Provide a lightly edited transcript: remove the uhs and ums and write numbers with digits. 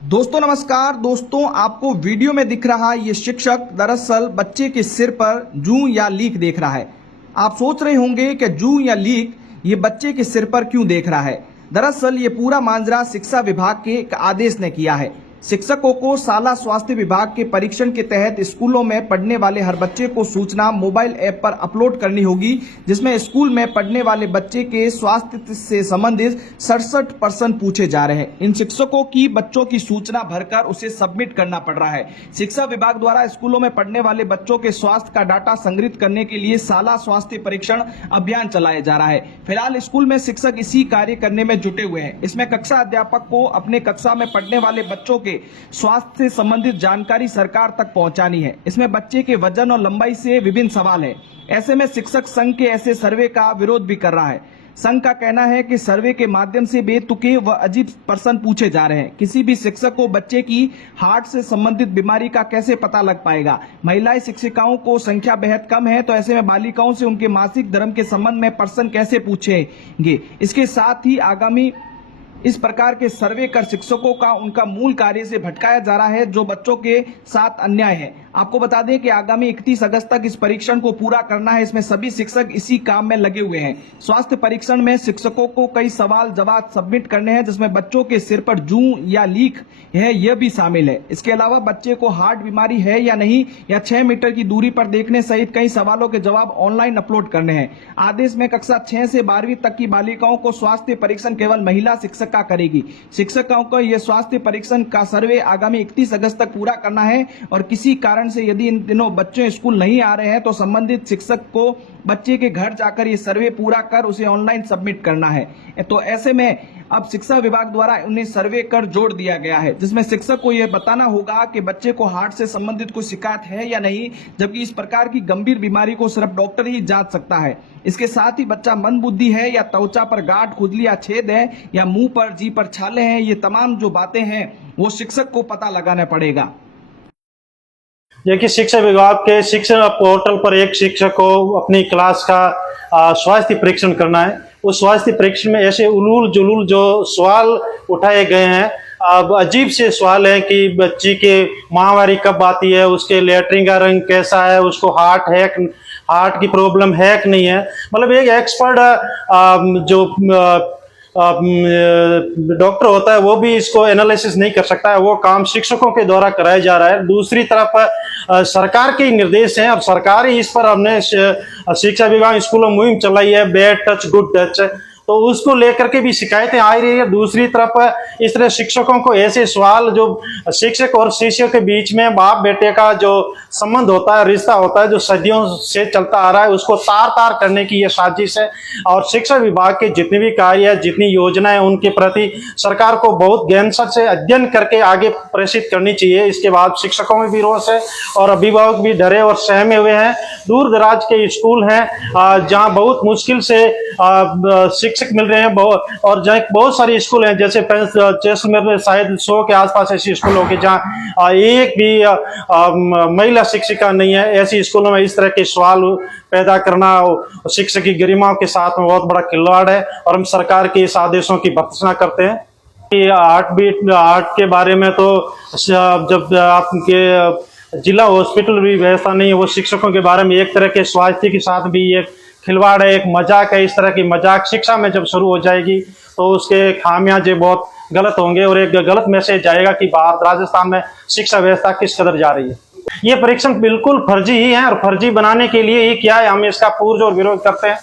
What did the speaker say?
दोस्तों नमस्कार। दोस्तों आपको वीडियो में दिख रहा ये शिक्षक दरअसल बच्चे के सिर पर जूं या लीक देख रहा है। आप सोच रहे होंगे कि जूं या लीक ये बच्चे के सिर पर क्यों देख रहा है। दरअसल ये पूरा मांजरा शिक्षा विभाग के एक आदेश ने किया है। शिक्षकों को शाला स्वास्थ्य विभाग के परीक्षण के तहत स्कूलों में पढ़ने वाले हर बच्चे को सूचना मोबाइल ऐप पर अपलोड करनी होगी, जिसमें स्कूल में पढ़ने वाले बच्चे के स्वास्थ्य से संबंधित 67 प्रश्न पूछे जा रहे हैं। इन शिक्षकों की बच्चों की सूचना भरकर उसे सबमिट करना पड़ रहा है। शिक्षा विभाग द्वारा स्कूलों में पढ़ने वाले बच्चों के स्वास्थ्य का डाटा संग्रहित करने के लिए शाला स्वास्थ्य परीक्षण अभियान चलाया जा रहा है। फिलहाल स्कूल में शिक्षक इसी कार्य करने में जुटे हुए हैं। इसमें कक्षा अध्यापक को अपने कक्षा में पढ़ने वाले बच्चों के स्वास्थ्य से संबंधित जानकारी सरकार तक पहुंचानी है। इसमें बच्चे के वजन और लंबाई से विभिन्न सवाल है। ऐसे में शिक्षक संघ के ऐसे सर्वे का विरोध भी कर रहा है। संघ का कहना है कि सर्वे के माध्यम से बेतुके व अजीब प्रश्न पूछे जा रहे हैं। किसी भी शिक्षक को बच्चे की हार्ट से संबंधित बीमारी का कैसे पता लग पाएगा। महिलाएं शिक्षिकाओं को संख्या बेहद कम है, तो ऐसे में बालिकाओं से उनके मासिक धर्म के संबंध में प्रश्न कैसे पूछेंगे। इसके साथ ही आगामी इस प्रकार के सर्वे कर शिक्षकों का उनका मूल कार्य से भटकाया जा रहा है, जो बच्चों के साथ अन्याय है। आपको बता दें कि आगामी 31 अगस्त तक इस परीक्षण को पूरा करना है। इसमें सभी शिक्षक इसी काम में लगे हुए हैं। स्वास्थ्य परीक्षण में शिक्षकों को कई सवाल जवाब सबमिट करने हैं, जिसमें बच्चों के सिर पर जूं या लीक है यह भी शामिल है। इसके अलावा बच्चे को हार्ट बीमारी है या नहीं, या 6 मीटर की दूरी पर देखने सहित कई सवालों के जवाब ऑनलाइन अपलोड करने हैं। आदेश में कक्षा 6 से 12वीं तक की बालिकाओं को स्वास्थ्य परीक्षण केवल महिला शिक्षक का करेगी। शिक्षकों को यह स्वास्थ्य परीक्षण का सर्वे आगामी 31 अगस्त तक पूरा करना है, और किसी कारण से यदि इन दिनों बच्चे स्कूल नहीं आ रहे हैं तो संबंधित शिक्षक को बच्चे के घर जाकर ये सर्वे पूरा कर उसे ऑनलाइन सबमिट करना है। तो ऐसे में अब शिक्षा विभाग द्वारा उन्हें सर्वे कर जोड़ दिया गया है, जिसमें शिक्षक को यह बताना होगा कि बच्चे को हार्ट से संबंधित कोई शिकायत है या नहीं, जबकि इस प्रकार की गंभीर बीमारी को सिर्फ डॉक्टर ही जांच सकता है। इसके साथ ही बच्चा मंदबुद्धि है, या त्वचा पर गांठ, खुजली या छेद है, या मुंह पर जी पर छाले हैं, ये तमाम जो बातें हैं वो शिक्षक को पता लगाना पड़ेगा। देखिए, शिक्षा विभाग के शिक्षा पोर्टल पर एक शिक्षक को अपनी क्लास का स्वास्थ्य परीक्षण करना है। उस स्वास्थ्य परीक्षण में ऐसे उलूल जुलूल जो सवाल उठाए गए हैं, अब अजीब से सवाल है कि बच्ची के माहवारी कब आती है, उसके लैट्रिन का रंग कैसा है, उसको हार्ट की प्रॉब्लम है कि नहीं है। मतलब एक एक्सपर्ट जो डॉक्टर होता है वो भी इसको एनालिसिस नहीं कर सकता है। वो काम शिक्षकों के द्वारा कराया जा रहा है। दूसरी तरफ सरकार के निर्देश हैं, और सरकार ही इस पर हमने शिक्षा विभाग स्कूलों मुहिम चलाई है, बैड टच गुड टच, तो उसको लेकर के भी शिकायतें आ रही है। दूसरी तरफ इस तरह शिक्षकों को ऐसे सवाल, जो शिक्षक और शिष्य के बीच में बाप बेटे का जो संबंध होता है, रिश्ता होता है, जो सदियों से चलता आ रहा है, उसको तार तार करने की यह साजिश है। और शिक्षा विभाग के जितने भी कार्य, जितनी योजनाएं, उनके प्रति सरकार को बहुत गहन से अध्ययन करके आगे प्रेषित करनी चाहिए। इसके बाद शिक्षकों में भी रोष है, और अभिभावक भी डरे और सहमे हुए हैं। दूर दराज के स्कूल हैं जहाँ बहुत मुश्किल से शिक्षक मिल रहे हैं, और जहाँ बहुत सारे स्कूल हैं, जैसे जैसलमेर में शायद 100 के आसपास ऐसी स्कूल होंगे जहाँ एक भी महिला शिक्षिका नहीं है। ऐसी स्कूलों में इस तरह के सवाल पैदा करना शिक्षक की गरिमा के साथ में बहुत बड़ा खिलवाड़ है, और हम सरकार के इस आदेशों की भर्त्सना करते हैं। आर्ट के बारे में तो जब आपके जिला हॉस्पिटल भी व्यवस्था नहीं है, वो शिक्षकों के बारे में एक तरह के स्वास्थ्य के साथ भी एक खिलवाड़ है, एक मजाक है। इस तरह की मजाक शिक्षा में जब शुरू हो जाएगी तो उसके खामियाजे बहुत गलत होंगे, और एक गलत मैसेज जाएगा कि भारत राजस्थान में शिक्षा व्यवस्था किस कदर जा रही है। ये परीक्षण बिल्कुल फर्जी ही है, और फर्जी बनाने के लिए ये क्या है, हम इसका पुरजोर विरोध करते हैं।